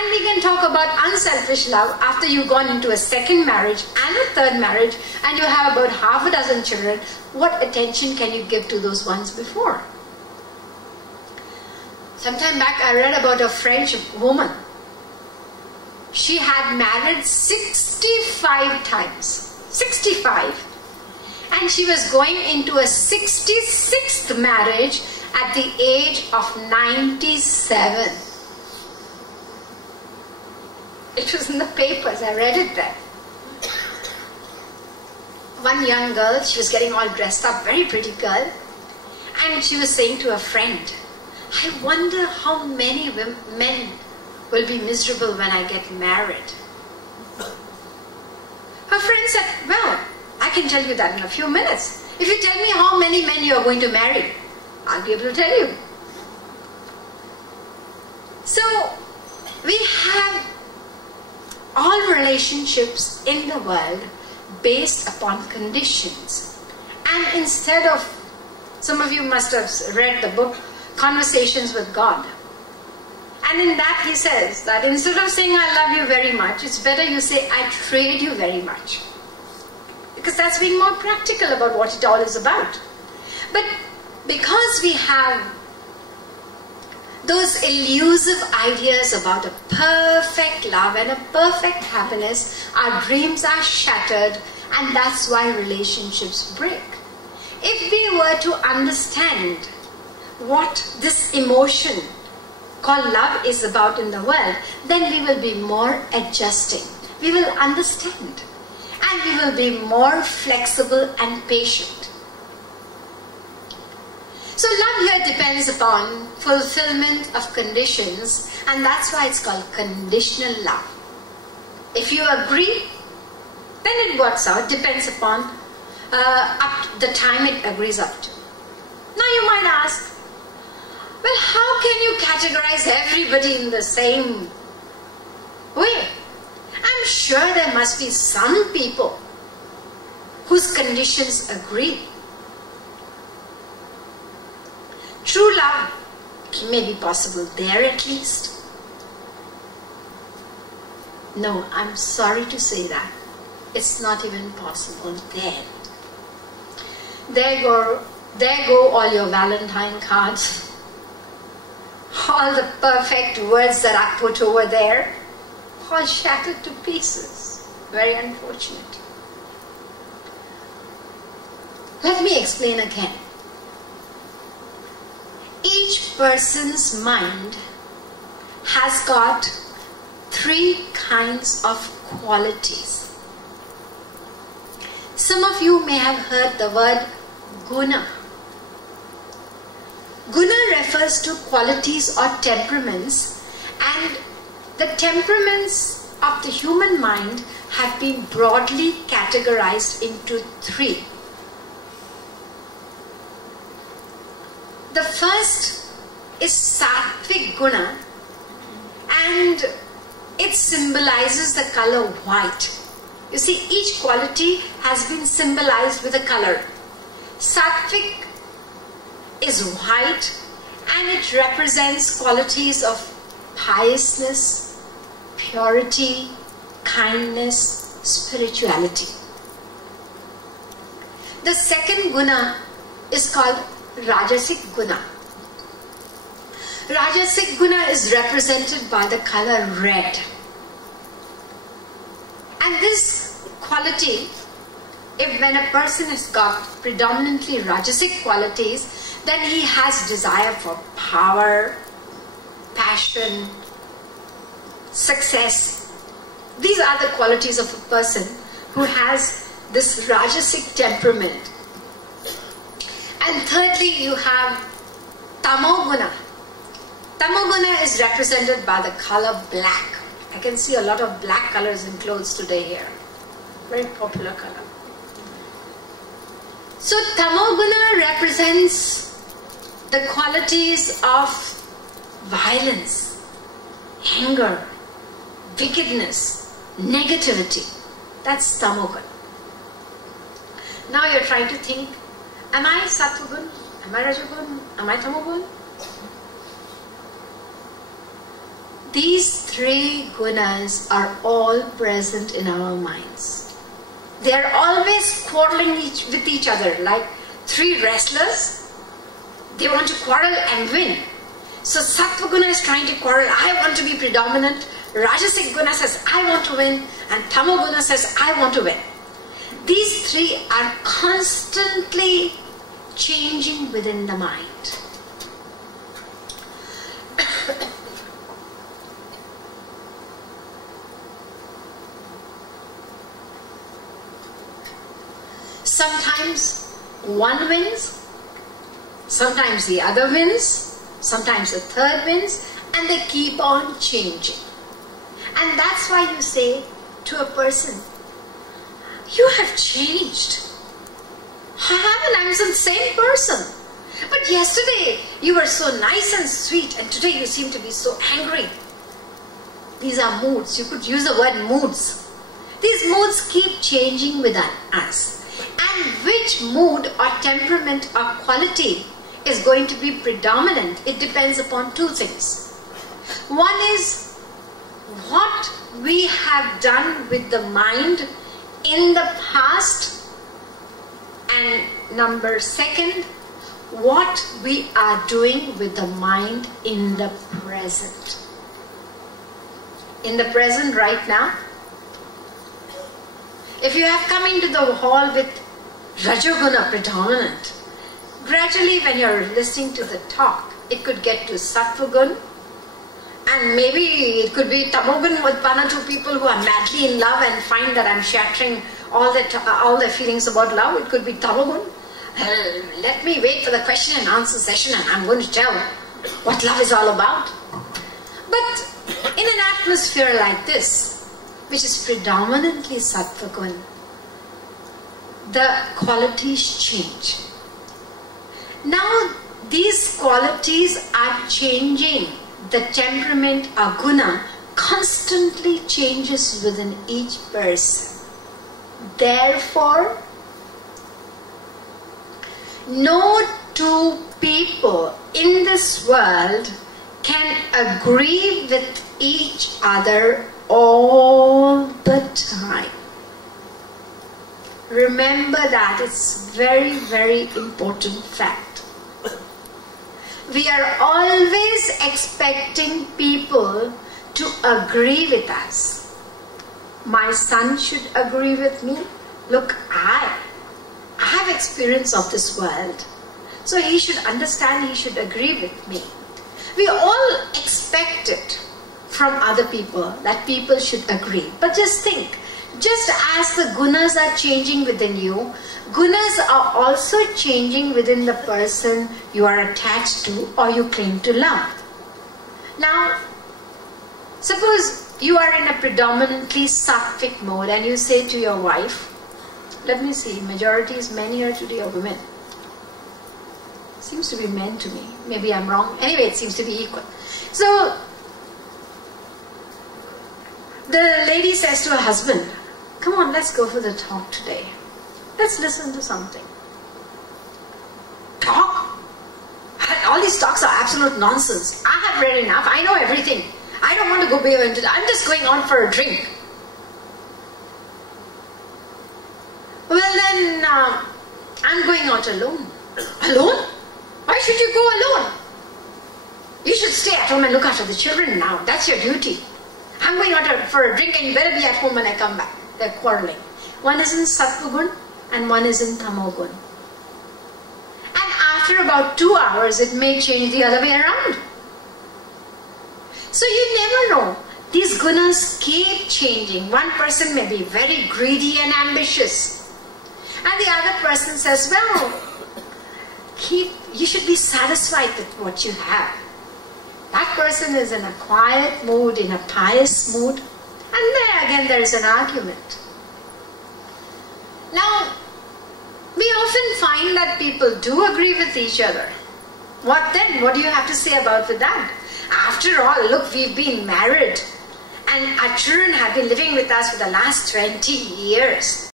And we can talk about unselfish love after you've gone into a second marriage and a third marriage and you have about half a dozen children. What attention can you give to those ones before? Sometime back I read about a French woman. She had married 65 times. 65. And she was going into a 66th marriage at the age of 97. It was in the papers, I read it there. One young girl, she was getting all dressed up, very pretty girl, and she was saying to a friend, I wonder how many men will be miserable when I get married. Her friend said, well, I can tell you that in a few minutes. If you tell me how many men you are going to marry, I'll be able to tell you. So, we have all relationships in the world based upon conditions. And instead of, some of you must have read the book, Conversations with God. And in that he says that instead of saying I love you very much, it's better you say I trade you very much. Because that's being more practical about what it all is about. But because we have those elusive ideas about a perfect love and a perfect happiness, our dreams are shattered, and that's why relationships break. If we were to understand what this emotion called love is about in the world, then we will be more adjusting. We will understand. And we will be more flexible and patient. So love here depends upon fulfillment of conditions, and that's why it's called conditional love. If you agree, then it works out. Depends upon up the time it agrees up to. Now you might ask, well, how can you categorize everybody in the same way? I'm sure there must be some people whose conditions agree. True love may be possible there at least. No, I'm sorry to say that. It's not even possible there. There go all your Valentine cards. All the perfect words that are put over there, all shattered to pieces. Very unfortunate. Let me explain again. Each person's mind has got 3 kinds of qualities. Some of you may have heard the word guna. Guna refers to qualities or temperaments, and the temperaments of the human mind have been broadly categorized into 3. The first is sattvic guna, and it symbolizes the color white. You see, each quality has been symbolized with a color. Sattvic is white, and it represents qualities of piousness, purity, kindness, spirituality. The second guna is called Rajasic guna. Rajasic guna is represented by the color red. And this quality, when a person has got predominantly Rajasic qualities, then he has desire for power, passion, success. These are the qualities of a person who has this Rajasic temperament. And thirdly, you have Tamoguna. Tamoguna is represented by the color black. I can see a lot of black colors in clothes today here. Very popular color. So Tamoguna represents the qualities of violence, anger, wickedness, negativity. That's Tamoguna. Now you're trying to think, am I Sattvagun? Am I Rajagun? Am I Tamogun? These three gunas are all present in our minds. They are always quarreling with each other, like three wrestlers. They want to quarrel and win. So Sattva guna is trying to quarrel. I want to be predominant. Rajasic guna says, I want to win. And Tamo guna says, I want to win. These three are constantly changing within the mind. Sometimes one wins, sometimes the other wins, sometimes the third wins, and they keep on changing. And that's why you say to a person, you have changed. I haven't, I'm the same person. But yesterday you were so nice and sweet, and today you seem to be so angry. These are moods. You could use the word moods. These moods keep changing with us. And which mood or temperament or quality is going to be predominant? It depends upon two things. One is what we have done with the mind in the past, and number second, what we are doing with the mind in the present. In the present right now, if you have come into the hall with Rajoguna predominant, gradually when you're listening to the talk, it could get to Sattvagun, and maybe it could be Tamogun with one or two people who are madly in love and find that I'm shattering all their feelings about love. It could be Tamogun. Let me wait for the question and answer session and I'm going to tell what love is all about. But in an atmosphere like this, which is predominantly Sattvagun, the qualities change. Now these qualities are changing. The temperament or guna constantly changes within each person. Therefore, no two people in this world can agree with each other all the time. Remember that, it's very, very important fact. We are always expecting people to agree with us. My son should agree with me. Look, I have experience of this world. So he should understand, he should agree with me. We all expect it from other people, that people should agree. But just think, just as the gunas are changing within you, gunas are also changing within the person you are attached to or you claim to love. Now, suppose you are in a predominantly sattvic mode and you say to your wife, let me see, majority is men here today or women? Seems to be men to me. Maybe I'm wrong. Anyway, it seems to be equal. So, the lady says to her husband, come on, let's go for the talk today. Let's listen to something. Talk? All these talks are absolute nonsense. I have read enough. I know everything. I don't want to go beyond it. I'm just going on for a drink. Well then, I'm going out alone. Alone? Why should you go alone? You should stay at home and look after the children now. That's your duty. I'm going out for a drink and you better be at home when I come back. They're quarreling. One is in Sattvagun and one is in Tamogun. And after about 2 hours, it may change the other way around. So you never know. These gunas keep changing. One person may be very greedy and ambitious. And the other person says, well, you should be satisfied with what you have. That person is in a quiet mood, in a pious mood. And there again there is an argument. Now, we often find that people do agree with each other. What then? What do you have to say about that? After all, look, we've been married and our children have been living with us for the last 20 years.